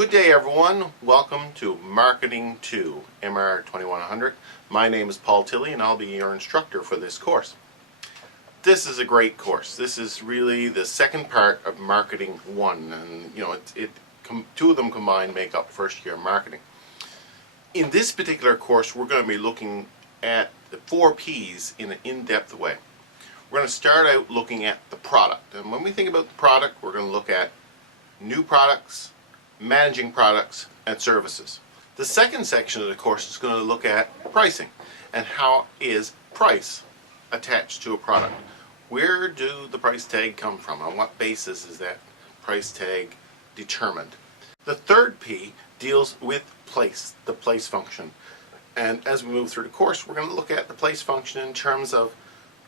Good day everyone, welcome to Marketing 2, MR2100. My name is Paul Tilley and I'll be your instructor for this course. This is a great course. This is really the second part of Marketing 1, and two of them combined make up first year marketing. In this particular course we're going to be looking at the 4 P's in an in-depth way. We're going to start out looking at the product, and when we think about the product we're going to look at new products, managing products, and services. The second section of the course is going to look at pricing and how is price attached to a product. Where do the price tag come from? On what basis is that price tag determined? The third P deals with place, the place function. And as we move through the course we're going to look at the place function in terms of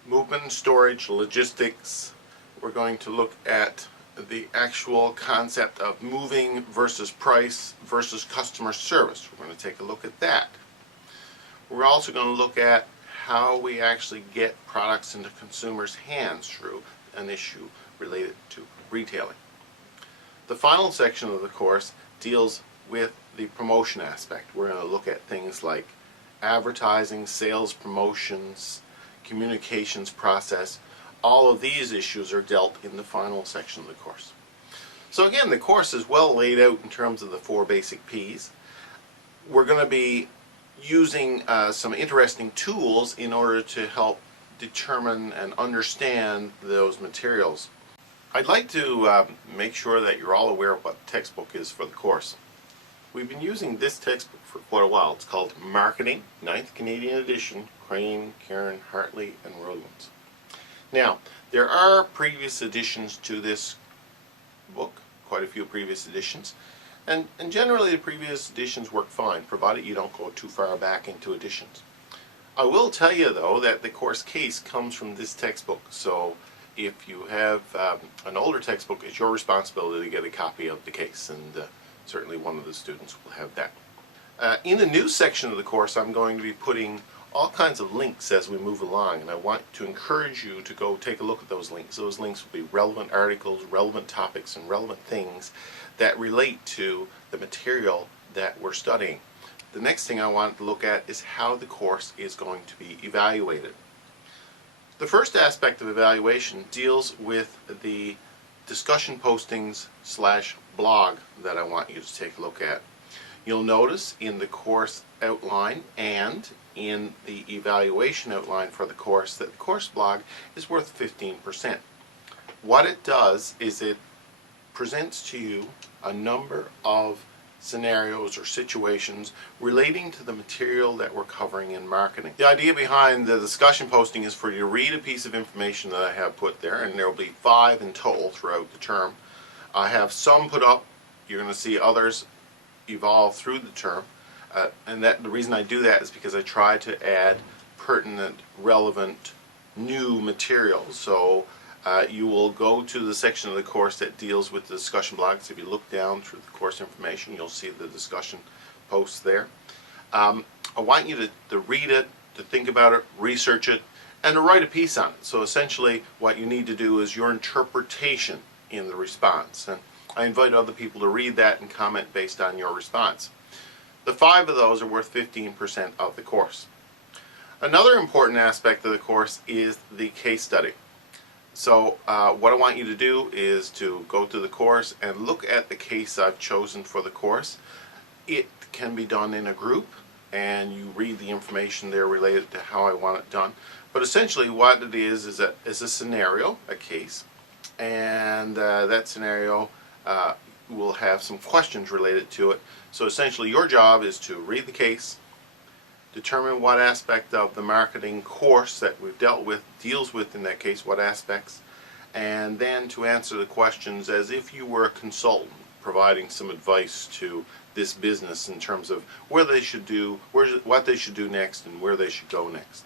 movement, storage, logistics. We're going to look at the actual concept of moving versus price versus customer service. We're going to take a look at that. We're also going to look at how we actually get products into consumers' hands through an issue related to retailing. The final section of the course deals with the promotion aspect. We're going to look at things like advertising, sales promotions, communications process. All of these issues are dealt in the final section of the course. So again, the course is well laid out in terms of the 4 basic P's. We're going to be using some interesting tools in order to help determine and understand those materials. I'd like to make sure that you're all aware of what the textbook is for the course. We've been using this textbook for quite a while. It's called Marketing, 9th Canadian Edition, Crane, Cairn, Hartley, and Williams. Now, there are previous editions to this book, quite a few previous editions, and generally the previous editions work fine, provided you don't go too far back into editions. I will tell you though that the course case comes from this textbook, so if you have an older textbook, it's your responsibility to get a copy of the case, and certainly one of the students will have that. In the news section of the course I'm going to be putting all kinds of links as we move along, and I want to encourage you to go take a look at those links. Those links will be relevant articles, relevant topics, and relevant things that relate to the material that we're studying. The next thing I want to look at is how the course is going to be evaluated. The first aspect of evaluation deals with the discussion postings / blog that I want you to take a look at. You'll notice in the course outline and in the evaluation outline for the course that the course blog is worth 15%. What it does is it presents to you a number of scenarios or situations relating to the material that we're covering in marketing. The idea behind the discussion posting is for you to read a piece of information that I have put there, and there will be 5 in total throughout the term. I have some put up, you're going to see others evolve through the term. And the reason I do that is because I try to add pertinent, relevant, new materials. So you will go to the section of the course that deals with the discussion blogs. If you look down through the course information, you'll see the discussion posts there. I want you to read it, to think about it, research it, and to write a piece on it. So essentially what you need to do is your interpretation in the response. And I invite other people to read that and comment based on your response. The 5 of those are worth 15% of the course. Another important aspect of the course is the case study. So what I want you to do is to go to the course and look at the case I've chosen for the course. It can be done in a group, and you read the information there related to how I want it done. But essentially what it is a scenario, a case, and that scenario will have some questions related to it. So essentially your job is to read the case, determine what aspect of the marketing course that we've dealt with deals with in that case, what aspects, and then to answer the questions as if you were a consultant providing some advice to this business in terms of where they should do, what they should do next, and where they should go next.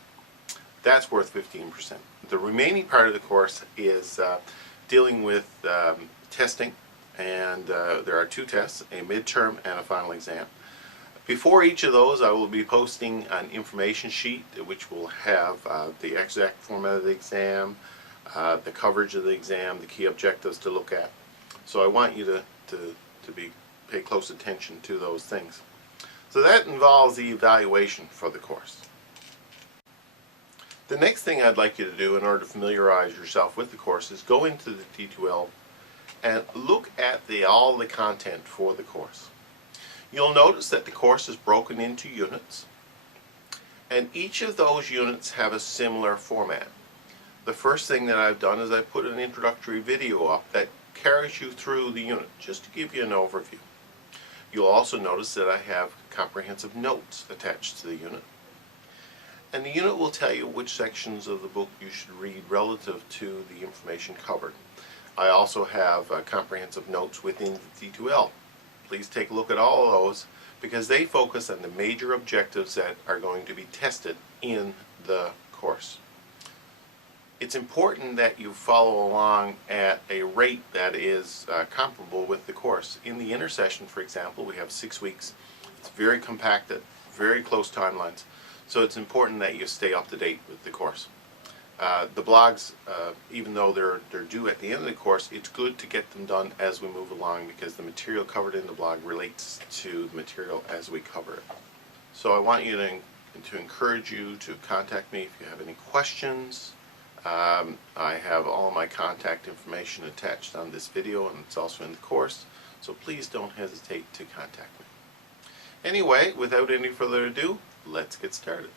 That's worth 15%. The remaining part of the course is dealing with testing, and there are 2 tests, a midterm and a final exam. Before each of those I will be posting an information sheet which will have the exact format of the exam, the coverage of the exam, the key objectives to look at. So I want you to be pay close attention to those things. So that involves the evaluation for the course. The next thing I'd like you to do in order to familiarize yourself with the course is go into the D2L and look at all the content for the course. You'll notice that the course is broken into units, and each of those units have a similar format. The first thing that I've done is I put an introductory video up that carries you through the unit, just to give you an overview. You'll also notice that I have comprehensive notes attached to the unit. And the unit will tell you which sections of the book you should read relative to the information covered. I also have comprehensive notes within the D2L. Please take a look at all of those because they focus on the major objectives that are going to be tested in the course. It's important that you follow along at a rate that is comparable with the course. In the intersession, for example, we have 6 weeks. It's very compacted, very close timelines, so it's important that you stay up to date with the course. The blogs, even though they're due at the end of the course, it's good to get them done as we move along because the material covered in the blog relates to the material as we cover it. So I want you to encourage you to contact me if you have any questions. I have all my contact information attached on this video, and it's also in the course, so please don't hesitate to contact me. Anyway, without any further ado, let's get started.